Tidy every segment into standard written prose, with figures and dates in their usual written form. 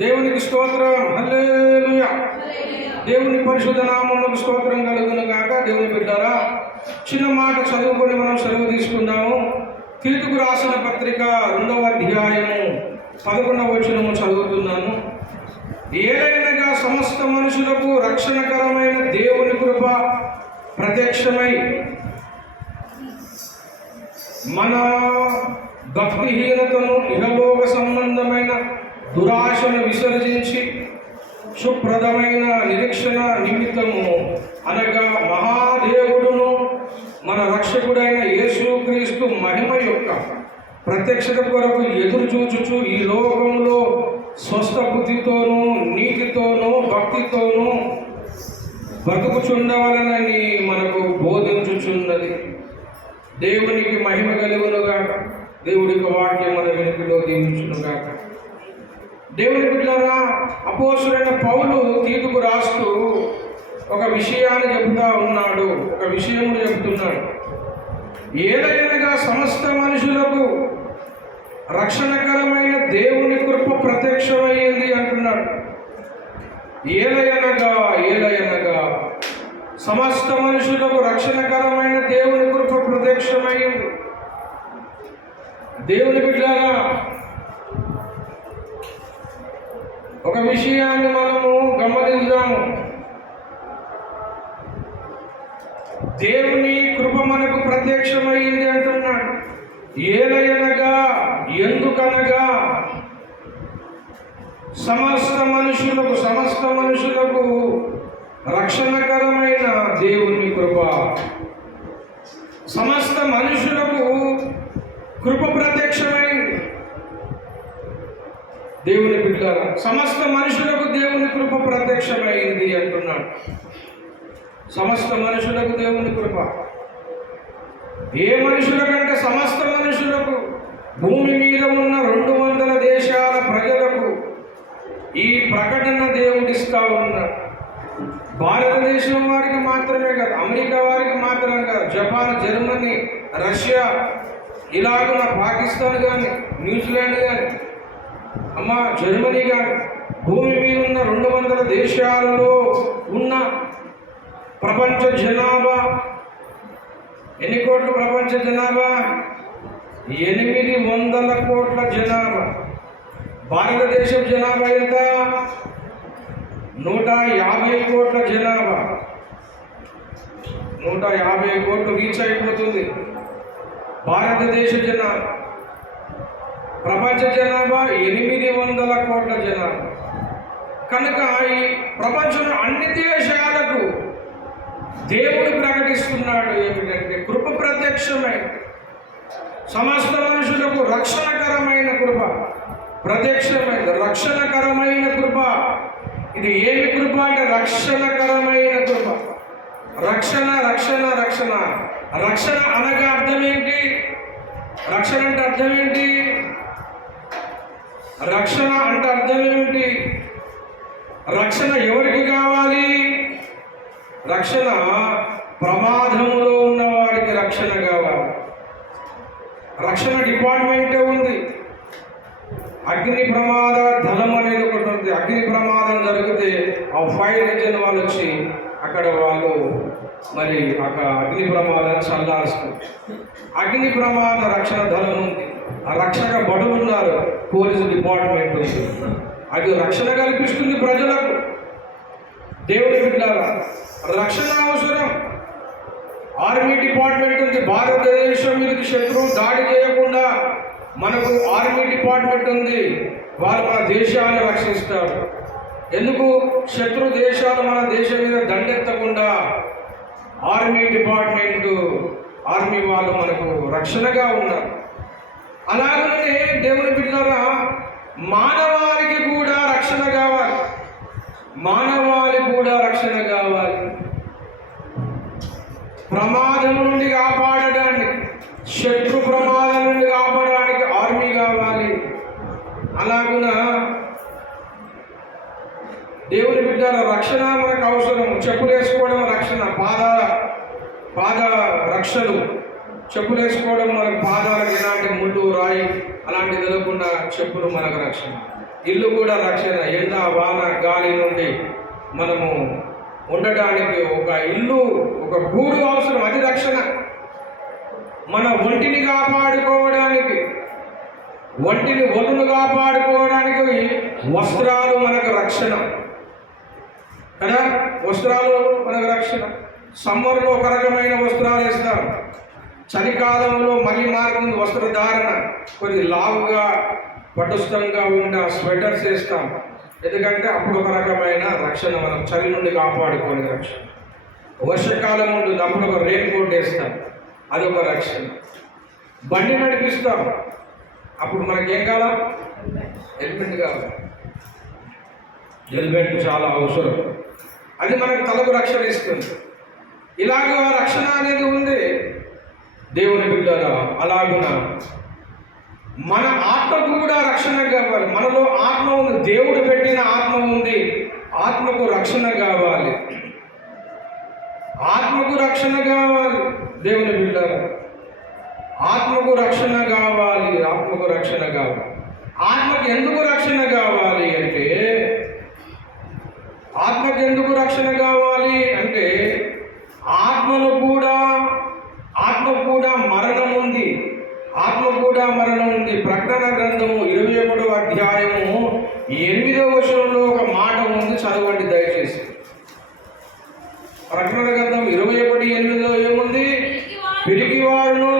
దేవునికి స్తోత్రం, హల్లెలూయా. దేవుని పరిశుద్ధ నామమునకు స్తోత్రం కలుగును గాక. దేవుని బిడ్డారా, చిన్న మాట చదువుకొని మనం సెలవు తీసుకుందాము. తీతుకు రాసిన పత్రిక 2వ అధ్యాయము 11వ వచనము చదువుతున్నాను. ఏదైనగా సమస్త మనుషులకు రక్షణకరమైన దేవుని కృప ప్రత్యక్షమై మన భక్తిహీనతను, ఇహలోక సంబంధమైన దురాశను విసర్జించి సుప్రదమైన నిరీక్షణ నిమిత్తము అనగా మహాదేవుడును మన రక్షకుడైన యేసుక్రీస్తు మహిమ యొక్క ప్రత్యక్షత కొరకు ఎదురు చూచుచు ఈ లోకంలో స్వస్థ బుద్ధితోనూ నీతితోనూ భక్తితోనూ బ్రతుకుచుండవలనని మనకు బోధించుచున్నది. దేవునికి మహిమ కలుగునుగాక. దేవుడికి వాక్యం మన వెనుకలో దీవించునుగాక. దేవుని బిడ్డలారా, అపోస్తలుడైన పౌలు తీతుకు రాస్తూ ఒక విషయాన్ని చెబుతా ఉన్నాడు, ఒక విషయమును చెబుతున్నాడు. ఏదైనగా సమస్త మనుషులకు రక్షణకరమైన దేవుని కృప ప్రత్యక్షమైంది అంటున్నాడు. ఏలయనగా సమస్త మనుషులకు రక్షణకరమైన దేవుని కృప ప్రత్యక్షమైంది. దేవుని బిడ్డలారా, ఒక విషయాన్ని మనము గమనిద్దాము. దేవుని కృప మనకు ప్రత్యక్షమైంది అంటున్నాడు. ఏలయనగా, ఎందుకనగా సమస్త మనుషులకు రక్షణకరమైన దేవుని కృప, సమస్త మనుషులకు కృప ప్రత్యక్షమైంది. దేవుని బిడ్డలారా, సమస్త మనుషులకు దేవుని కృప ప్రత్యక్షమైంది అంటున్నాడు. సమస్త మనుషులకు దేవుని కృప. ఏ మనుషులకంటే సమస్త మనుషులకు, భూమి మీద ఉన్న 200 దేశాల ప్రజలకు ఈ ప్రకటన దేవుడిస్తా ఉన్నాడు. భారతదేశం వారికి మాత్రమే కాదు, అమెరికా వారికి మాత్రమే కాదు, జపాన్, జర్మనీ, రష్యా, ఇలాగున పాకిస్తాన్ కానీ, న్యూజిలాండ్ కానీ, జర్మనీ కానీ, భూమి మీద ఉన్న 200 దేశాలలో ఉన్న ప్రపంచ జనాభా ఎన్ని కోట్ల? ప్రపంచ జనాభా 800 కోట్ల జనాభా. భారతదేశం జనాభా ఎంత? 150 కోట్ల జనాభా. 150 కోట్లు రీచ్ అయిపోతుంది భారతదేశ జనాభా. ప్రపంచ జనాభా 800 కోట్ల జనాభా. కనుక ఈ ప్రపంచంలో అన్ని దేశాలకు దేవుడు ప్రకటిస్తున్నాడు ఏమిటంటే కృప ప్రత్యక్షమై సమస్త మనుషులకు రక్షణకరమైన కృప ప్రత్యక్షమైంది. రక్షణకరమైన కృప. ఇది ఏమి కృప అంటే రక్షణకరమైన కృప. రక్షణ రక్షణ రక్షణ రక్షణ అనగా అర్థం ఏంటి? రక్షణ అంటే అర్థం ఏంటి? రక్షణ అంటే అర్థం ఏమిటి? రక్షణ ఎవరికి కావాలి? రక్షణ ప్రమాదంలో ఉన్న వారికి రక్షణ కావాలి. రక్షణ డిపార్ట్మెంటే ఉంది. అగ్ని ప్రమాద దళం అనేది ఒకటి ఉంది. అగ్ని ప్రమాదం జరిగితే ఆ ఫైర్ ఇంజిన్ వాళ్ళు వచ్చి అక్కడ వాళ్ళు మరి అగ్ని ప్రమాదాన్ని చల్లారుస్తారు. అగ్ని ప్రమాద రక్షణ దళం ఉంది. ఆ రక్షక భటులు ఉన్నారు. పోలీసు డిపార్ట్మెంట్ ఉంది. అది రక్షణ కల్పిస్తుంది ప్రజలకు. దేవుని బిడ్డలారా, రక్షణ అవసరం. ఆర్మీ డిపార్ట్మెంట్ ఉంది. భారతదేశం మీదకి శత్రువు దాడి చేయకుండా మనకు ఆర్మీ డిపార్ట్మెంట్ ఉంది. వారు మన దేశాన్ని రక్షిస్తారు. ఎందుకు? శత్రు దేశాలు మన దేశం మీద దండెత్తకుండా ఆర్మీ డిపార్ట్మెంటు, ఆర్మీ వాళ్ళు మనకు రక్షణగా ఉన్నారు. అలాగనే దేవుని బిడ్డలారా, మానవాళికి కూడా రక్షణ కావాలి. మానవాళికి కూడా రక్షణ కావాలి. ప్రమాదం నుండి కాపాడడానికి, శత్రు ప్రమాదం నుండి కాపాడడానికి ఆర్మీ కావాలి. అలాగున దేవుని బిడ్డల రక్షణ మనకు అవసరం. చెప్పులు వేసుకోవడం రక్షణ. పాద రక్షలు, చెప్పులు వేసుకోవడం మనకు పాదాలకు ఎలాంటి ముళ్ళు రాయి అలాంటివి తెలియకుండా చెప్పులు మనకు రక్షణ. ఇల్లు కూడా రక్షణ. ఎండ వాన గాలి నుండి మనము ఉండడానికి ఒక ఇల్లు, ఒక గూడు అవసరం, అది రక్షణ. మన ఒంటిని కాపాడుకోవడానికి, ఒంటిని ఒలును కాపాడుకోవడానికి వస్త్రాలు మనకు రక్షణ కదా. వస్త్రాలు మనకు రక్షణ. సమ్మర్లో ఒక రకమైన వస్త్రాలు వేస్తాం, చలికాలంలో మళ్ళీ మారుతుంది వస్త్రధారణ. కొద్ది లావుగా పటుష్టంగా ఉన్న స్వెటర్స్ వేస్తాం, ఎందుకంటే అప్పుడు ఒక రకమైన రక్షణ, మనం చలి నుండి కాపాడుకోని రక్షణ. వర్షాకాలం ఉంటుంది, అప్పుడు ఒక రెయిన్ కోట్ వేస్తాం, అదొక రక్షణ. బండి నడిపిస్తాం, అప్పుడు మనకేం కావాలి? హెల్మెట్ కావాలి. హెల్మెట్ చాలా అవసరం, అది మనకు తలకు రక్షణ ఇస్తుంది. ఇలాగ రక్షణ అనేది ఉంది దేవుని బిడ్డలారా. అలాగున మన ఆత్మకు కూడా రక్షణ కావాలి. మనలో ఆత్మ ఉంది, దేవుడు పెట్టిన ఆత్మ ఉంది, ఆత్మకు రక్షణ కావాలి. ఆత్మకు రక్షణ కావాలి దేవుని బిడ్డలారా. ఆత్మకు రక్షణ కావాలి, ఆత్మకు రక్షణ కావాలి. ఆత్మకు ఎందుకు రక్షణ కావాలి అంటే, ఆత్మకు ఎందుకు రక్షణ కావాలి అంటే, ఆత్మకు కూడా మరణం ఉంది, ఆత్మ కూడా మరణం ఉంది. ప్రకటన గ్రంథము 21వ అధ్యాయము 8వ వచనంలో ఒక మాట ఉంది, చదవండి దయచేసి. ప్రకటన గ్రంథం 21:8లో ఏముంది? పిరికివారును,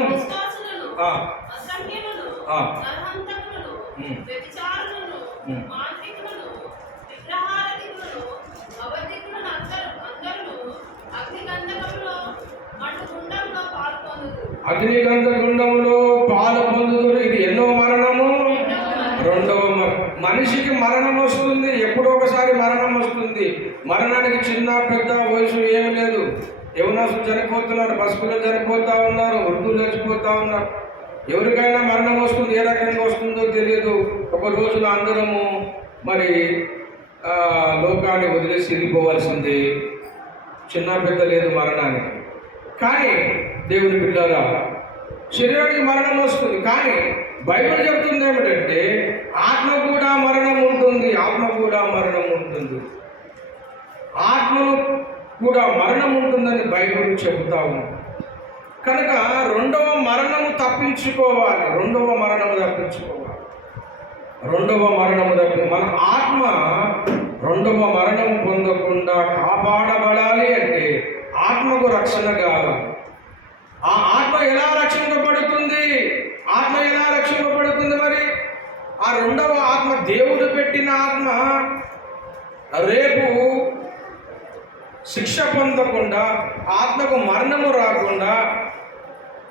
అగ్నిగంధ గుండంలో పాలు పొందుతారు. ఇది ఎన్నో మరణము? రెండవ మనిషికి మరణం వస్తుంది, ఎప్పుడో ఒకసారి మరణం వస్తుంది. మరణానికి చిన్న పెద్ద వయసు ఏమి లేదు. యవనస్తులు చనిపోతున్నారు, పసిపిల్లలు చనిపోతూ ఉన్నారు, వృద్ధులు చచ్చిపోతూ ఉన్నారు. ఎవరికైనా మరణం వస్తుంది, ఏ రకంగా వస్తుందో తెలియదు. ఒక రోజులో అందరము మరి లోకాన్ని వదిలేసి వెళ్ళిపోవాల్సిందే. చిన్న పెద్ద లేదు మరణానికి. కానీ దేవుని బిడ్డలారా, శరీరానికి మరణం వస్తుంది, కానీ బైబిల్ చెప్తుంది ఏమిటంటే ఆత్మ కూడా మరణం ఉంటుంది, ఆత్మ కూడా మరణం ఉంటుంది, ఆత్మను కూడా మరణం ఉంటుందని బైబిల్ చెబుతా ఉంది. కనుక రెండవ మరణము తప్పించుకోవాలి, రెండవ మరణము మన ఆత్మ రెండవ మరణం పొందకుండా కాపాడబడాలి అంటే ఆత్మకు రక్షణ కావాలి. ఆ ఆత్మ ఎలా రక్షింపబడుతుంది? మరి ఆ రెండవ ఆత్మ, దేవుడు పెట్టిన ఆత్మ రేపు శిక్ష పొందకుండా, ఆత్మకు మరణము రాకుండా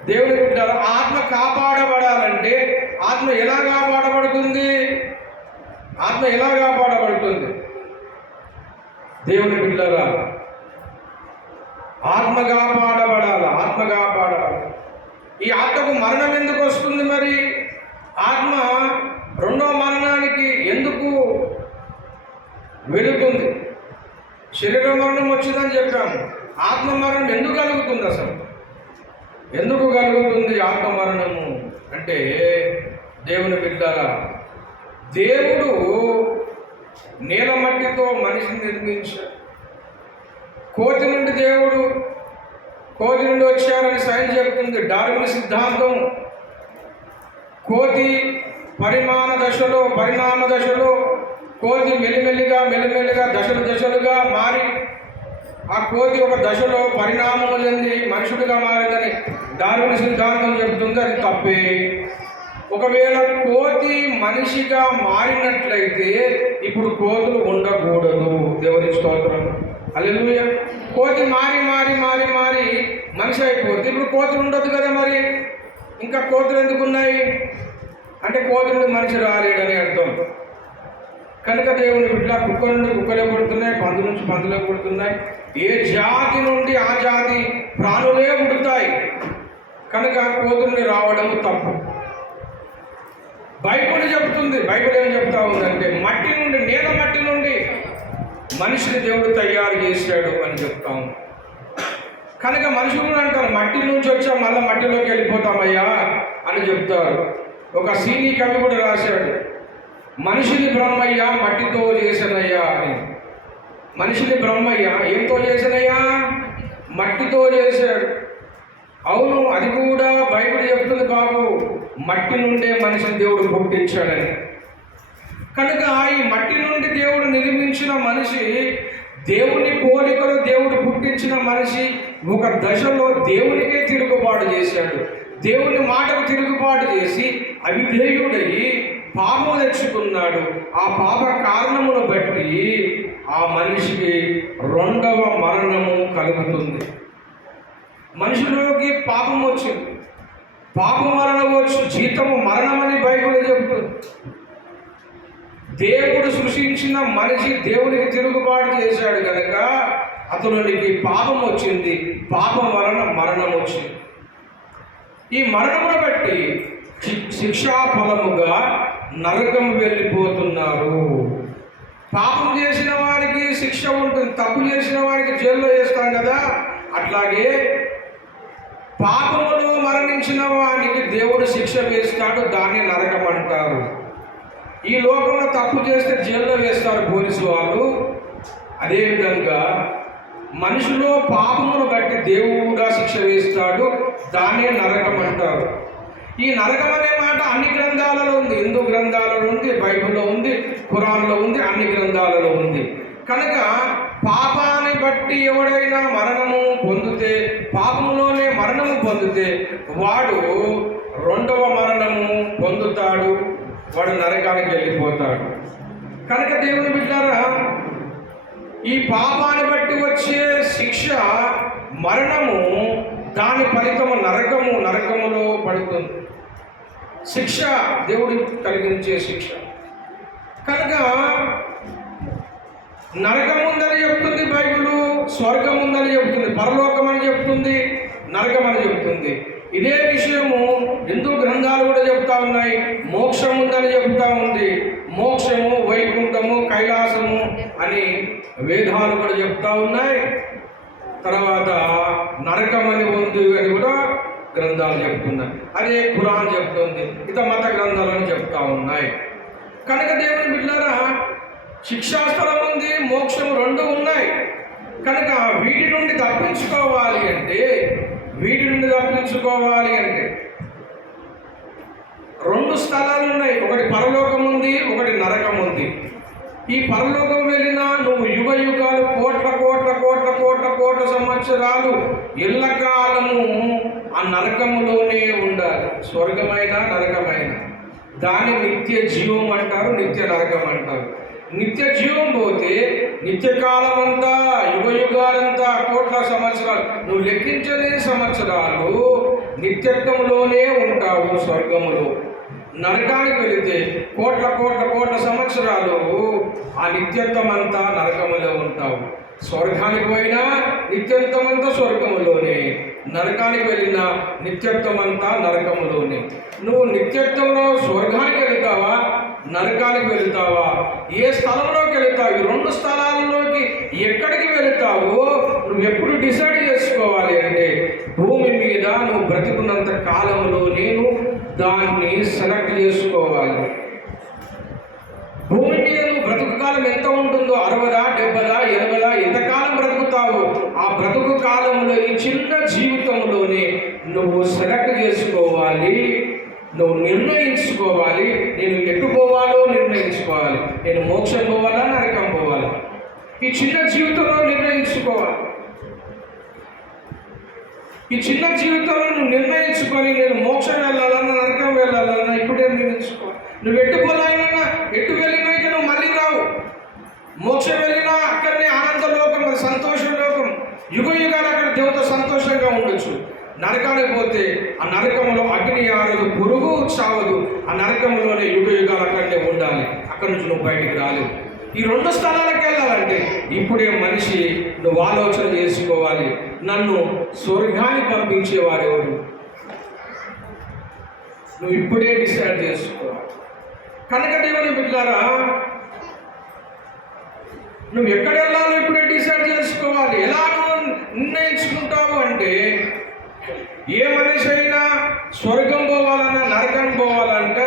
దేవుని బిడ్డల ఆత్మ కాపాడబడాలంటే ఆత్మ ఎలా కాపాడబడుతుంది? దేవుని బిడ్డల ఆత్మ కాపాడబడాలి. ఈ ఆత్మకు మరణం ఎందుకు వస్తుంది? మరి ఆత్మ రెండవ మరణానికి ఎందుకు వెళుతుంది? శరీర మరణం వచ్చిందని చెప్పాము, ఆత్మ మరణం ఎందుకు కలుగుతుంది? అసలు ఎందుకు కలుగుతుంది ఆత్మ మరణము అంటే, దేవుని బిడ్డలారా, దేవుడు నేల మట్టితో మనిషిని నిర్మించాడు. కోతి నుండి వచ్చారని సైన్స్ చెప్తుంది. డార్విన్ సిద్ధాంతం, కోతి పరిణామ దశలో కోతి మెల్లిమెల్లిగా దశలుగా మారి, ఆ కోతి ఒక దశలో పరిణామం చెంది మనుషుడిగా మారిందని డార్విన్ సిద్ధాంతం చెబుతుంది. అది తప్పే. ఒకవేళ కోతి మనిషిగా మారినట్లయితే ఇప్పుడు కోతులు ఉండకూడదు. దేవుని స్తోత్రం, హల్లెలూయా. కోతి మారి మనిషి అయిపోతుంది, ఇప్పుడు కోతులు ఉండదు కదా. మరి ఇంకా కోతులు ఎందుకు ఉన్నాయి అంటే, కోతి నుండి మనిషి రాలేడని అర్థం. కనుక దేవుని బిడ్డ, కుక్క నుండి కుక్కలే పుడుతున్నాయి, పందు నుంచి పందులే పుడుతున్నాయి. ఏ జాతి నుండి ఆ జాతి ప్రాణులే పుడతాయి. కనుక కోతుల్ని రావడం తప్పు. బైబిల్ చెప్తుంది. బైబిల్ ఏం చెప్తా ఉందంటే, నేల మట్టి నుండి మనిషిని దేవుడు తయారు చేశాడు అని చెప్తాము. కనుక మనుషులు అంటారు, మట్టి నుంచి వచ్చాం మళ్ళీ మట్టిలోకి వెళ్ళిపోతామయ్యా అని చెప్తారు. ఒక సీనీ కవి కూడా రాశాడు, మనిషిని బ్రహ్మయ్య మట్టితో చేసనయ్యా అని. మనిషిని బ్రహ్మయ్య ఏంతో చేసనయ్యా? మట్టితో చేశాడు. అవును, అది కూడా బైబిల్ చెప్తుంది బాబు, మట్టి నుండే మనిషిని దేవుడు పుట్టించాడని. కనుక ఈ మట్టి నుండి దేవుడు నిర్మించిన మనిషి, దేవుని పోలికలో దేవుడు పుట్టించిన మనిషి ఒక దశలో దేవునికే తిరుగుబాటు చేశాడు. దేవుని మాటకు తిరుగుబాటు చేసి అవిధేయుడయి పాపము తెచ్చుకున్నాడు. ఆ పాప కారణమును బట్టి ఆ మనిషికి రెండవ మరణము కలుగుతుంది. మనిషిలోకి పాపం వచ్చింది. పాపం వలన వచ్చు జీతము మరణమని బైబిల్ చెబుతుంది. దేవుడు సృష్టించిన మనిషి దేవునికి తిరుగుబాటు చేశాడు కనుక అతనికి పాపం వచ్చింది. పాపం వలన మరణం వచ్చింది. ఈ మరణమును బట్టి శిక్షాఫలముగా నరకం వెళ్ళిపోతున్నారు. పాపం చేసిన వారికి శిక్ష ఉంటుంది, తప్పు చేసిన వారికి జైల్లో వేస్తాం కదా, అట్లాగే పాపములో మరణించిన వానికి దేవుడు శిక్ష వేస్తాడు, దాన్ని నరకం అంటారు. ఈ లోకంలో తప్పు చేస్తే జైల్లో వేస్తారు పోలీసు వాళ్ళు. అదేవిధంగా మనిషిలో పాపమును బట్టి దేవుడా శిక్ష వేస్తాడు, దాన్నే నరకం అంటారు. ఈ నరకం అనే మాట అన్ని గ్రంథాలలో ఉంది. హిందూ గ్రంథాలలో ఉంది, బైబిల్లో ఉంది, ఖురాన్లో ఉంది, అన్ని గ్రంథాలలో ఉంది. కనుక పాపాన్ని బట్టి ఎవడైనా మరణము పొందితే, పాపంలోనే మరణము పొందితే వాడు రెండవ మరణము పొందుతాడు, వాడు నరకానికి వెళ్ళిపోతాడు. కనుక దేవుని బిడ్డలారా, ఈ పాపాన్ని బట్టి వచ్చే శిక్ష మరణము, దాని ఫలితము నరకము, నరకములో పడుతుంది. శిక్ష దేవుడు కలిగించే శిక్ష. కనుక నరకం ఉందని చెప్తుంది బైబిల్, స్వర్గం ఉందని చెప్తుంది, పరలోకం అని చెప్తుంది, నరకం అని చెప్తుంది. ఇదే విషయము హిందూ గ్రంథాలు కూడా చెప్తా ఉన్నాయి. మోక్షం ఉందని చెప్తా ఉంది. మోక్షము, వైకుంఠము, కైలాసము అని వేదాలు కూడా చెప్తా ఉన్నాయి. తర్వాత నరకం అని ఉంది అని కూడా గ్రంథాలు చెప్తున్నాయి. అదే ఖురాన్ చెప్తుంది, ఇతర మత గ్రంథాలని చెప్తా ఉన్నాయి. కనుక దేవుని బిడ్డలారా, శిక్షాస్థలం ఉంది, మోక్షం రెండు ఉన్నాయి. కనుక వీటి నుండి తప్పించుకోవాలి అంటే రెండు స్థలాలు ఉన్నాయి. ఒకటి పరలోకం ఉంది, ఒకటి నరకం ఉంది. ఈ పరలోకం వెళ్ళినా నువ్వు యుగ యుగాలు కోట్ల కోట్ల కోట్ల కోట్ల కోట్ల సంవత్సరాలు ఎల్లకాలము ఆ నరకములోనే ఉండాలి. స్వర్గమైన నరకమైన దాన్ని నిత్య జీవం అంటారు, నిత్య నరకం అంటారు. నిత్య జీవం పోతే నిత్యకాలం అంతా, యుగ యుగాలంతా, కోట్ల సంవత్సరాలు, నువ్వు లెక్కించలేని సంవత్సరాలు నిత్యత్వంలోనే ఉంటావు స్వర్గములో. నరకానికి వెళితే కోట్ల కోట్ల కోట్ల సంవత్సరాలు ఆ నిత్యత్వం అంతా నరకములో ఉంటావు. స్వర్గానికి పోయినా నిత్యత్వం అంతా స్వర్గములోనే, నరకానికి వెళ్ళిన నిత్యత్వం అంతా నరకములోనే. నువ్వు నిత్యత్వంలో స్వర్గానికి వెళుతావా, నరకానికి వెళుతావా? ఏ స్థలంలోకి వెళుతావు? ఈ రెండు స్థలాల్లోకి ఎక్కడికి వెళుతావో నువ్వు ఎప్పుడు డిసైడ్ చేసుకోవాలి అంటే, భూమి మీద నువ్వు బ్రతికున్నంత కాలంలో నేను దాన్ని సెలెక్ట్ చేసుకోవాలి. భూమి మీద నువ్వు బ్రతుకు కాలం ఎంత ఉంటుందో, 60, 70, 80, ఎంతకాలం బ్రతుకుతావో ఆ బ్రతుకు కాలంలో ఈ చిన్న జీవితంలోనే నువ్వు సెలెక్ట్ చేసుకోవాలి, నువ్వు నిర్ణయించుకోవాలి. నేను ఎటు పోవాలో నిర్ణయించుకోవాలి. నేను మోక్షం పోవాలా, నరకం పోవాలా, ఈ చిన్న జీవితంలో నిర్ణయించుకోవాలి. ఈ చిన్న జీవితంలో నువ్వు నిర్ణయించుకొని నేను మోక్షం వెళ్ళాలన్నా, నరకం వెళ్ళాలన్నా ఇప్పుడే నిర్ణయించుకోవాలి. నువ్వు ఎటు పోలాయినా, ఎటు వెళ్ళినా ఇక నువ్వు మళ్ళీ రావు. మోక్షం వెళ్ళినా అక్కడనే ఆనంద లోకం, అది సంతోష లోకం, యుగ యుగాలు అక్కడ దేవుతో సంతోషంగా ఉండొచ్చు. నరకానికి పోతే ఆ నరకంలో అగ్ని ఆరదు, పురుగు చావదు. ఆ నరకంలోనే యుగ యుగాలు అక్కడే ఉండాలి. అక్కడి నుంచి నువ్వు బయటికి రాలేవు. ఈ రెండు స్థలాలకు వెళ్ళాలంటే ఇప్పుడే మనిషి నువ్వు ఆలోచన చేసుకోవాలి, నన్ను స్వర్గానికి పంపించేవారెవరు? నువ్వు ఇప్పుడే డిసైడ్ చేసుకోవాలి. కనుక దేవుని బిడ్డలారా, నువ్వు ఎక్కడ వెళ్ళాలో ఇప్పుడే డిసైడ్ చేసుకోవాలి. ఎలా నువ్వు నిర్ణయించుకుంటావు అంటే, ఏ మనిషి అయినా స్వర్గం పోవాలన్నా, నరకం పోవాలంట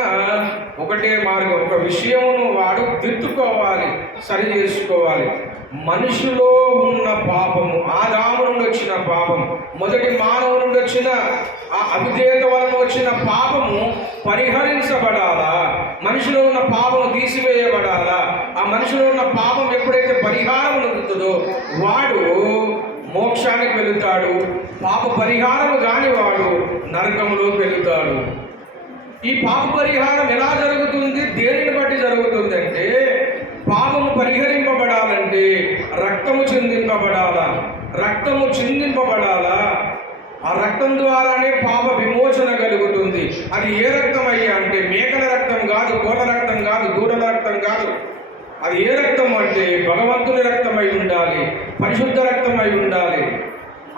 ఒకటే ఒకటే మార్గం, ఒక విషయమును వాడు దిద్దుకోవాలి, సరి చేసుకోవాలి. మనిషిలో ఉన్న పాపము, ఆదాము నుండి వచ్చిన పాపం, మొదటి మానవు నుండి వచ్చిన ఆ అవిధేయత వలన వచ్చిన పాపము పరిహరించబడాలా, మనిషిలో ఉన్న పాపము తీసివేయబడాలా. ఆ మనిషిలో ఉన్న పాపం ఎప్పుడైతే పరిహారం పొందుతుందో వాడు మోక్షానికి వెళుతాడు. పాప పరిహారం కాని వాడు నరకంలోకి వెళుతాడు. ఈ పాప పరిహారం ఎలా జరుగుతుంది, దేనిని బట్టి జరుగుతుంది అంటే, పాపము పరిహరింపబడాలంటే రక్తము చిందింపబడాలా. రక్తము చిందింపబడాలా, ఆ రక్తం ద్వారానే పాప విమోచన కలుగుతుంది. అది ఏ రక్తం అయ్యా అంటే మేకల రక్తం కాదు, కోళ్ళ రక్తం కాదు, దూడల రక్తం కాదు. అది ఏ రక్తం అంటే భగవంతుని రక్తం అయి ఉండాలి, పరిశుద్ధ రక్తం అయి ఉండాలి.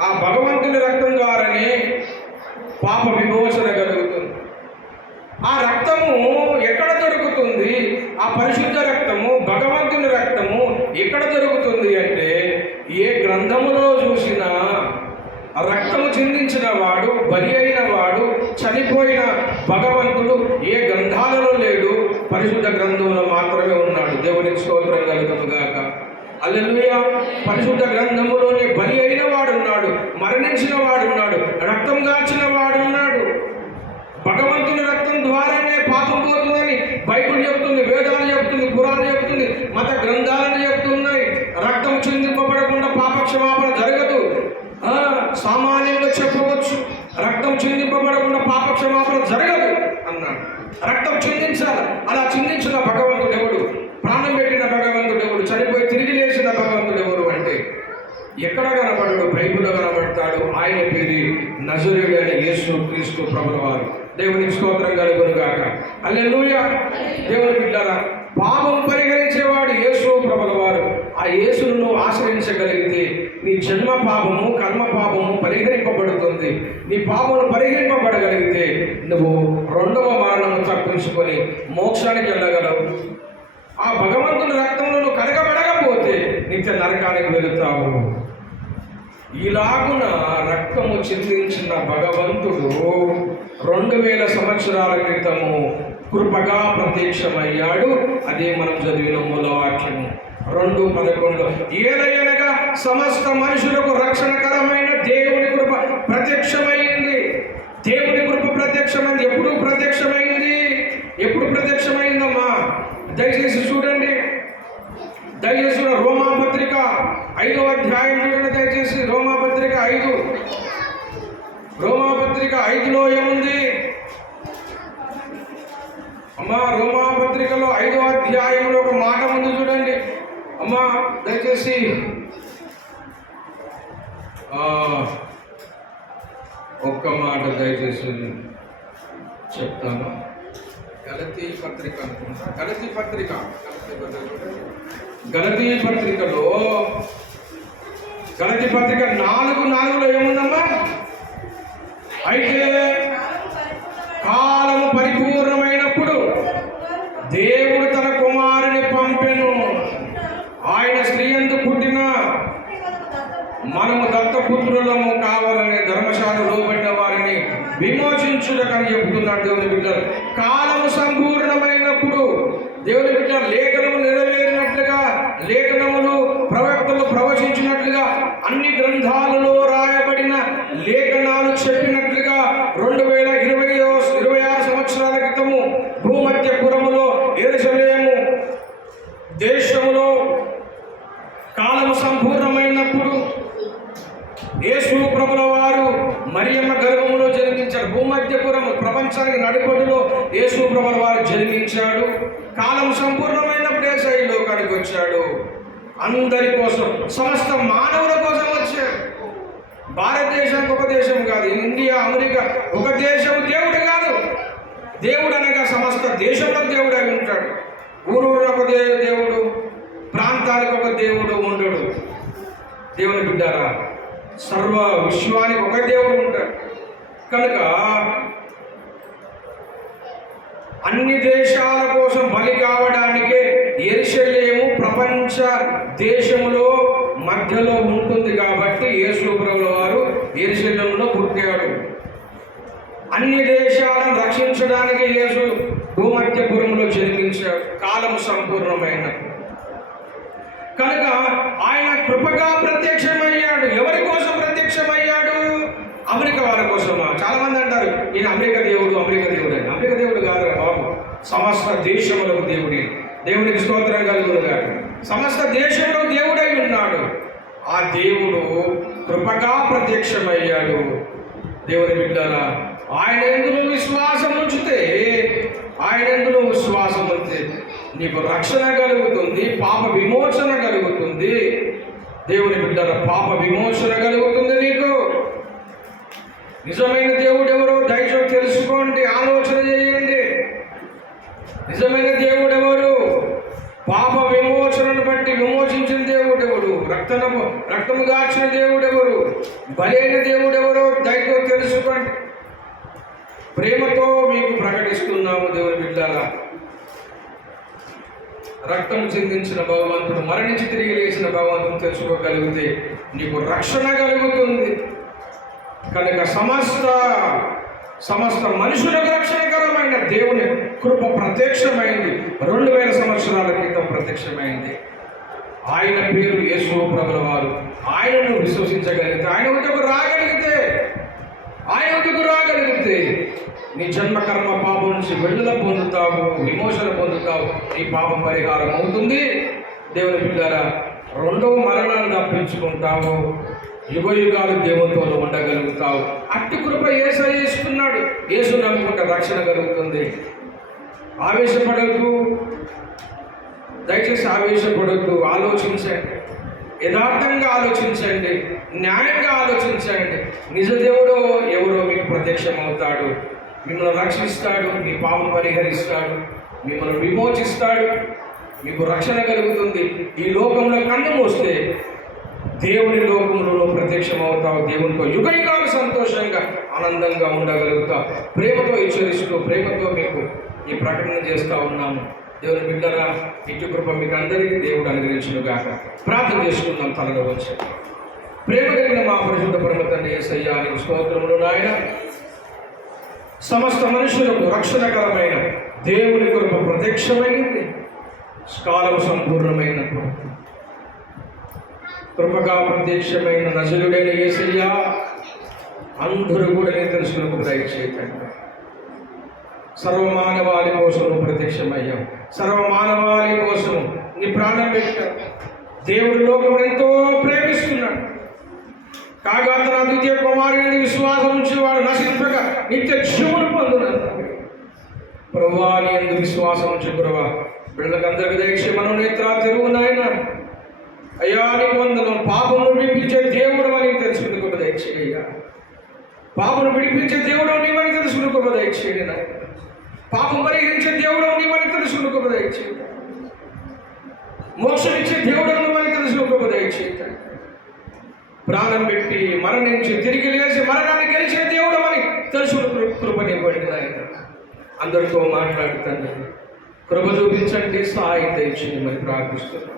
ఆ భగవంతుని రక్తం ద్వారానే పాప విమోచన కలుగుతుంది. ఆ రక్తము ఎక్కడ దొరుకుతుంది? ఆ పరిశుద్ధ రక్తము, భగవంతుని రక్తము ఎక్కడ దొరుకుతుంది అంటే, ఏ గ్రంథములో చూసినా రక్తము చిందించిన వాడు, బలి అయిన వాడు, చనిపోయిన భగవంతుడు ఏ గ్రంథాలలో లేడు, పరిశుద్ధ గ్రంథంలో మాత్రమే ఉన్నాడు. దేవునికి స్తోత్రం కలుగునుగాక. హల్లెలూయా. పరిశుద్ధ గ్రంథములోనే బలి అయిన వాడున్నాడు, మరణించిన వాడున్నాడు, రక్తం గార్చిన వాడున్నాడు. భగవంతుని రక్తం ద్వారానే పాపం పోతుందని బైబిల్ చెప్తుంది, వేదాలు చెప్తుంది, పురాణం చెప్తుంది, మత గ్రంథాలను చెప్తున్నాయి. రక్తం చిందింపబడకుండా పాప క్షమాపణ జరగదు. సామాన్యంగా చెప్పవచ్చు, రక్తం చిందింపబడకుండా పాప క్షమాపణ జరగదు అన్నాడు. రక్తం చిందించాలి. అలా చిందించిన భగవంతుడు ఎవడు? ప్రాణం పెట్టిన భగవంతుడు ఎవడు? చనిపోయి తిరిగి లేచిన భగవంతుడు ఎవరు అంటే ఎక్కడ కనబడడు? బైబిల్లో కనబడతాడు. ఆయన పేరు నజరేయుడు అని యేసు క్రీస్తు ప్రభుల వారు. దేవునికి స్తోత్రం కలుగునుగాక. హల్లెలూయా. దేవుని బిడ్డలారా, పాపం పరిహరించేవాడు యేసు ప్రభుల వారు. ఆ యేసును ఆశ్రయించగలిగితే నీ జన్మ పాపము, కర్మ పాపము పరిహరింపబడుతుంది. నీ పాపము పరిహరింపబడగలిగితే నువ్వు రెండవ మరణము తప్పించుకొని మోక్షానికి వెళ్ళగలవు. ఆ భగవంతుని రక్తంలో నువ్వు కడగబడకపోతే నిత్య నరకానికి వెళుతావు. ఇలాగున రక్తము చిందించిన భగవంతుడు 2000 సంవత్సరాల క్రితము కృపగా ప్రత్యక్షమయ్యాడు. అదే మనం చదివిన మూలవాక్యము 2:11. ఏదైనగా సమస్త మనుషులకు రక్షణకరమైన దేవుని కృప ప్రత్యక్షమైంది. దేవుని కృప ప్రత్యక్షమైంది. ఎప్పుడు ప్రత్యక్షమైంది? ఎప్పుడు ప్రత్యక్షమైందమ్మా? దయచేసి చూడండి. దయచేసి రోమాపత్రిక 5వ అధ్యాయం చూడండి. దయచేసి రోమాపత్రిక 5. రోమాపత్రిక 5లో ఏముంది అమ్మా? రోమాపత్రికలో 5వ అధ్యాయంలో ఒక మాట ఉంది చూడండి అమ్మా. దయచేసి ఒక్క మాట దయచేసి చెప్తాను. గలతీ పత్రిక అనుకుంటా. గలతీ పత్రిక 4:4లో ఏముందమ్మా? అయితే కాలము పరిపూర్ణమైనప్పుడు దేవుడు తన కుమారుని పంపెను. ఆయన స్త్రీ యందు పుట్టిన మనము దత్తపుత్రులము కావాలని ధర్మశాల లోబడిన వారిని విమోచించుటకని చెబుతున్నాడు దేవుని బిడ్డలు. కాలము సంపూర్ణమైనప్పుడు దేవుని బిడ్డ లేఖనము నెరవేరినట్లుగా, లేఖనములు ప్రవక్తలు ప్రవచించినట్లుగా, అన్ని గ్రంథాలలో రాయబడిన లేఖనాలు చెప్పినట్లుగా 2026 సంవత్సరాల క్రితము భూమధ్యపురములో యెరూషలేము దేశములో కాలము సంపూర్ణమైనప్పుడు యేసు ప్రభుల వారు మరియమ్మ గర్భములో జన్మించాడు. భూమధ్యపురము ప్రపంచానికి నడిపొడిలో యేసు ప్రభుల వారు జన్మించాడు. కాలం సంపూర్ణమైనప్పుడు యేసయ్య లోకానికి వచ్చాడు. అందరి కోసం, సమస్త మానవుల కోసం వచ్చాడు. భారతదేశానికి ఒక దేశం కాదు, ఇండియా, అమెరికా ఒక దేశం దేవుడు కాదు. దేవుడు అనగా సమస్త దేశంలో దేవుడు అయి ఉంటాడు. ఊరూరు ఒక దేవుడు, ప్రాంతానికి ఒక దేవుడు ఉండడు. దేవుని బిడ్డారా, సర్వ విశ్వానికి ఒక దేవుడు ఉంటాడు. కనుక అన్ని దేశాల కోసం బలి కావడానికే యెరూషలేము ప్రపంచ దేశంలో మధ్యలో ఉంటుంది. కాబట్టి యేసు ప్రభుల వారు యెరూషలేములో పుట్టాడు. అన్ని దేశాలను రక్షించడానికి యేసు భూమధ్యపురంలో జన్మించాడు కాలము సంపూర్ణమైన కనుక ఆయన కృపగా ప్రత్యక్షమయ్యాడు. ఎవరి కోసం ప్రత్యక్షమయ్యాడు? అమెరికా వారి కోసమా? చాలా మంది అంటారు ఈయన అమెరికా దేవుడు అని. అమెరికా దేవుడు కాదురా బాబు, సమస్త దేశములకు దేవుడే. దేవునికి స్తోత్రం కలుగును గాక. సమస్త దేశంలో దేవుడై ఉన్నాడు. ఆ దేవుడు కృపగా ప్రత్యక్షమయ్యాడు. దేవుని బిడ్డలారా, ఆయన యందు విశ్వాసం ఉంచితే నీకు రక్షణ కలుగుతుంది, పాప విమోచన కలుగుతుంది. దేవుని బిడ్డల పాప విమోచన కలుగుతుంది నీకు. నిజమైన దేవుడు ఎవరో దయచేసి తెలుసుకోండి, ఆలోచన చేయండి. నిజమైన దేవుడు ఎవరు? పాప విమోచనను బట్టి విమోచించిన దేవుడు ఎవరు? రక్తము గార్చిన దేవుడు ఎవరు? బలైన దేవుడు ఎవరో దయచేసి తెలుసుకోండి. ప్రేమతో మీకు ప్రకటిస్తున్నాము దేవుని బిడ్డలారా. రక్తం చిందించిన భగవంతుడు, మరణించి తిరిగి లేచిన భగవంతుడు తెలుసుకోగలిగితే నీకు రక్షణ కలుగుతుంది. కనుక సమస్త మనుషులకు రక్షణకరమైన దేవుని కృప ప్రత్యక్షమైంది. 2000 సంవత్సరాల క్రితం ప్రత్యక్షమైంది. ఆయన పేరు యేసు ప్రభుల వారు. ఆయనను విశ్వసించగలిగితే, ఆయన వద్దకు రాగలిగితే నీ జన్మ కర్మ పాపం నుంచి విడుదల పొందుతావు, విమోచన పొందుతావు, నీ పాపం పరిహారం అవుతుంది. దేవుని బిడ్డలారా, రెండవ మరణాన్ని తప్పించుకుంటావు, యుగాలు దేవునితో ఉండగలుగుతావు. అట్టి కృప యేసయ్య చేసుకున్నాడు. యేసు నమ్ముకుంటే రక్షణ కలుగుతుంది. ఆవేశపడద్దు, దయచేసి ఆవేశపడద్దు. ఆలోచించండి, యథార్థంగా ఆలోచించండి, న్యాయంగా ఆలోచించండి. నిజ దేవుడో ఎవరో మీకు ప్రత్యక్షమవుతాడు, మిమ్మల్ని రక్షిస్తాడు, మీ పాపం పరిహరిస్తాడు, మిమ్మల్ని విమోచిస్తాడు, మీకు రక్షణ కలుగుతుంది. ఈ లోకంలో కన్ను మూస్తే దేవుని లోకంలో ప్రత్యక్షమవుతావు. దేవునితో యుగయుగాలు సంతోషంగా ఆనందంగా ఉండగలుగుతావు. ప్రేమతో హెచ్చరిస్తూ, ప్రేమతో మీకు ఈ ప్రకటన చేస్తూ ఉన్నాము. దేవుని బిడ్డరా, ఇటు కృప మీకు అందరికీ దేవుడు అనుగ్రహించును గాక. ప్రార్థన చేసుకుందాం. తలలో వచ్చి ప్రేమ కలిగిన మా పరిశుద్ధ పరమ తండ్రి యేసయ్యా, నీకు స్తోత్రములు నాయన. సమస్త మనుషులకు రక్షణకరమైన దేవుని కృప ప్రత్యక్షమైంది. కాలం సంపూర్ణమైన కృపగా ప్రత్యక్షమైన నజరుడైన యేసయ్యా, అందరూ కూడా నేను తెలుసుకున్నప్పుడు దయచేయండి. సర్వమానవాళి కోసం ప్రత్యక్షమయ్యాం. సర్వమానవాళి కోసం నీ ప్రాణం పెట్టావు. దేవుడు లోకం ఎంతో ప్రేమిస్తున్నాడు. కాగా తన ద్వితీయ కుమారుని విశ్వాసం నుంచి వాడు నశింపగా నిత్య జీవును పొందుతాడు. ప్రభువా, నీ యందు విశ్వాసం ఉంచి ప్రభువా, బిడ్డలకు అందరికీ దయచేసి మనోనేత్రా తెరువు నాయన. అయ్యా, నీ వందనం. పాపమును విడిపించే దేవుడు అని తెలుసుకుని గొప్ప దయచేయ్యా. పాపను విడిపించే దేవుడు నీవని తెలుసుకుని గొప్ప దయచేయండి నాయన. పాపం పరిహరించే దేవుడు నీవని తెలుసుకుని గొప్ప దయచేయండి. మోక్షం ఇచ్చే దేవుడు నువ్వని తెలుసుకుని గొప్ప దయచేయండి. ప్రాణం పెట్టి మరణించి తిరిగి లేచి మరణాన్ని గెలిచే దేవుడు అని తెలుసుకుని కృపనివ్వండి నాయన. అందరితో మాట్లాడుతాను, కృప చూపించండి, సహాయం తెచ్చింది మరి ప్రార్థిస్తున్నాను.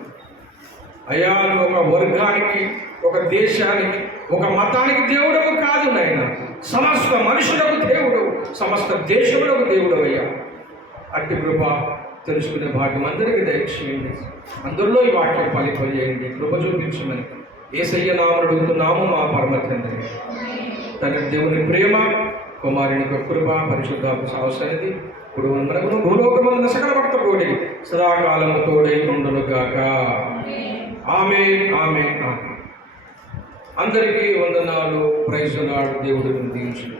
అయ్యా, నువ్వు ఒక వర్గానికి, ఒక దేశానికి, ఒక మతానికి దేవుడవు కాదు నాయన. సమస్త మనుషులకు దేవుడు, సమస్త దేశములకు దేవుడు అయ్యా. అట్టి కృప తెలుసుకునే భాగ్యం అందరికీ దయచేయండి. అందరిలో ఈ వాక్యం ఫలింపజేయండి. కృప చూపించమని యేసయ్య నామమున అడుగుతున్నాము మా పరమ తండ్రి. తండ్రి దేవుని ప్రేమ, కుమారుని కృప, పరిశుద్ధాత్మ సహవాసనిధి ఇప్పుడు మనకు భూలోకమందున సకల భక్త కోడి సదాకాలము తోడై ఉండునుగాక. ఆమేన్, ఆమేన్, ఆమేన్. అందరికీ వందనాలు. Praise the lord. దేవుడిని దీవించును.